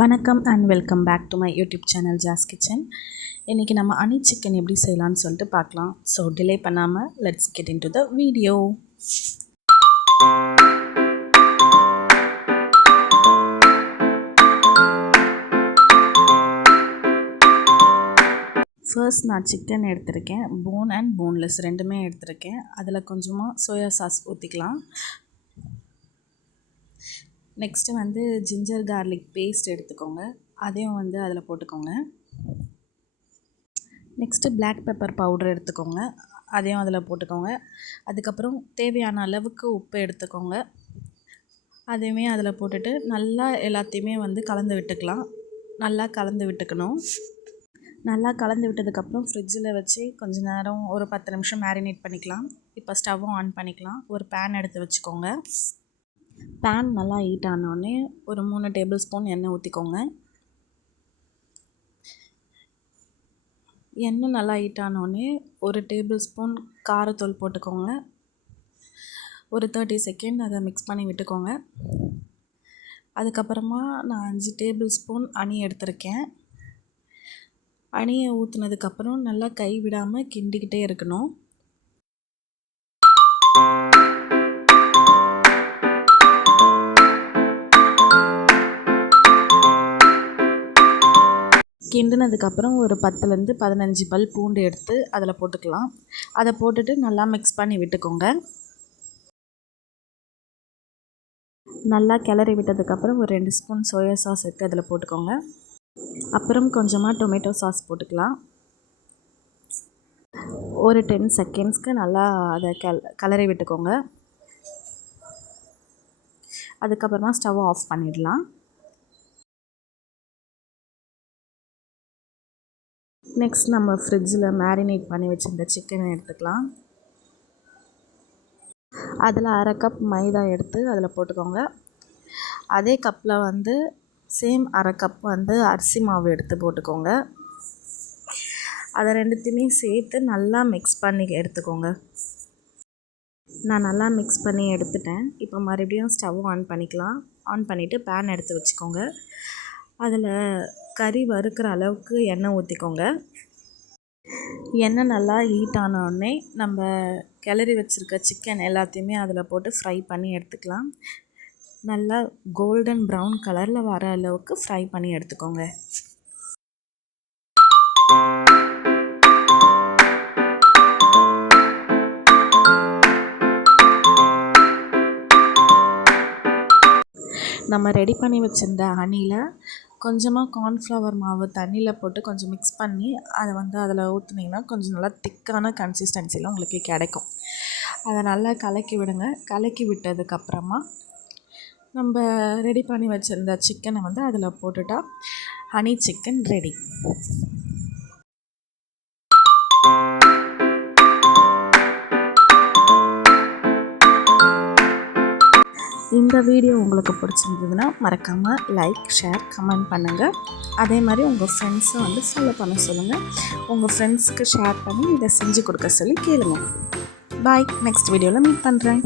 வணக்கம் and welcome back to my YouTube channel Jas Kitchen. இன்றைக்கி நம்ம ஹனி சிக்கன் எப்படி செய்யலான்னு சொல்லிட்டு பார்க்கலாம். ஸோ டிலே பண்ணாமல் let's get into the video. First நான் சிக்கன் எடுத்திருக்கேன், போன் அண்ட் போன்லெஸ் ரெண்டுமே எடுத்திருக்கேன். அதில் கொஞ்சமாக சோயா சாஸ் ஊற்றிக்கலாம். நெக்ஸ்ட்டு ஜிஞ்சர் கார்லிக் பேஸ்ட் எடுத்துக்கோங்க, அதையும் அதில் போட்டுக்கோங்க. நெக்ஸ்ட்டு பிளாக் பெப்பர் பவுடர் எடுத்துக்கோங்க, அதையும் அதில் போட்டுக்கோங்க. அதுக்கப்புறம் தேவையான அளவுக்கு உப்பு எடுத்துக்கோங்க, அதையுமே அதில் போட்டுட்டு நல்லா எல்லாத்தையுமே கலந்து விட்டுக்கலாம். நல்லா கலந்து விட்டுக்கணும். நல்லா கலந்து விட்டதுக்கப்புறம் ஃப்ரிட்ஜில் வச்சு கொஞ்சம் நேரம் ஒரு 10 நிமிஷம் மேரினேட் பண்ணிக்கலாம். இப்போ ஸ்டவ்வும் ஆன் பண்ணிக்கலாம். ஒரு பேன் எடுத்து வச்சுக்கோங்க. பேன் நல்லா ஹீட் ஆனோடனே ஒரு 3 டேபிள் ஸ்பூன் எண்ணெய் ஊற்றிக்கோங்க. எண்ணெய் நல்லா ஹீட் ஆனோடனே ஒரு டேபிள் ஸ்பூன் காரத்தூள் போட்டுக்கோங்க. ஒரு 30 செகண்ட் அதை மிக்ஸ் பண்ணி விட்டுக்கோங்க. அதுக்கப்புறமா நான் 5 டேபிள் ஸ்பூன் ஹனி எடுத்திருக்கேன். ஹனியை ஊற்றுனதுக்கப்புறம் நல்லா கை விடாமல் கிண்டிக்கிட்டே இருக்கணும். கிண்டினதுக்கப்புறம் ஒரு 10லேருந்து 15 பல் பூண்டு எடுத்து அதில் போட்டுக்கலாம். அதை போட்டுட்டு நல்லா மிக்ஸ் பண்ணி விட்டுக்கோங்க. நல்லா கிளறி விட்டதுக்கப்புறம் ஒரு 2 ஸ்பூன் சோயா சாஸ் எடுத்து அதில் போட்டுக்கோங்க. அப்புறம் கொஞ்சமாக டொமேட்டோ சாஸ் போட்டுக்கலாம். ஒரு 10 செகண்ட்ஸ்க்கு நல்லா அதை கிளறி விட்டுக்கோங்க. அதுக்கப்புறமா ஸ்டவ் ஆஃப் பண்ணிடலாம். நெக்ஸ்ட் நம்ம ஃப்ரிட்ஜில் மேரினேட் பண்ணி வச்சுருந்த சிக்கனை எடுத்துக்கலாம். அதில் 1/2 கப் மைதா எடுத்து அதில் போட்டுக்கோங்க. அதே கப்பில் சேம் 1/2 கப் அரிசி மாவு எடுத்து போட்டுக்கோங்க. அதை ரெண்டுத்தையுமே சேர்த்து நல்லா மிக்ஸ் பண்ணி எடுத்துக்கோங்க. நான் நல்லா மிக்ஸ் பண்ணி எடுத்துட்டேன். இப்போ மறுபடியும் ஸ்டவ் ஆன் பண்ணிக்கலாம். ஆன் பண்ணிவிட்டு பேன் எடுத்து வச்சுக்கோங்க. அதில் கறி வறுக்கிற அளவுக்கு எண்ணெய் ஊற்றிக்கோங்க. எண்ணெய் நல்லா ஹீட் ஆனோடனே நம்ம கிளறி வச்சுருக்க சிக்கன் எல்லாத்தையுமே அதில் போட்டு ஃப்ரை பண்ணி எடுத்துக்கலாம். நல்லா கோல்டன் ப்ரௌன் கலரில் வர அளவுக்கு ஃப்ரை பண்ணி எடுத்துக்கோங்க. நம்ம ரெடி பண்ணி வச்சுருந்த ஹனியில் கொஞ்சமாக கார்ன்ஃப்ளவர் மாவு தண்ணியில் போட்டு கொஞ்சம் மிக்ஸ் பண்ணி அதை அதில் ஊற்றுனீங்கன்னா கொஞ்சம் நல்லா திக்கான கன்சிஸ்டன்சியில் உங்களுக்கு கிடைக்கும். அதை நல்லா கலக்கி விடுங்க. கலக்கி விட்டதுக்கப்புறமா நம்ம ரெடி பண்ணி வச்சுருந்த சிக்கனை அதில் போட்டுட்டா ஹனி சிக்கன் ரெடி. இந்த வீடியோ உங்களுக்கு பிடிச்சிருந்ததுன்னா மறக்காமல் லைக், ஷேர், கமெண்ட் பண்ணுங்கள். அதே மாதிரி உங்கள் ஃப்ரெண்ட்ஸை ஃபாலோ பண்ண சொல்லுங்கள். உங்கள் ஃப்ரெண்ட்ஸ்க்கு ஷேர் பண்ணி இதை செஞ்சு கொடுக்க சொல்லி கேளுங்க. பாய். நெக்ஸ்ட் வீடியோவில் மீட் பண்ணுறேன்.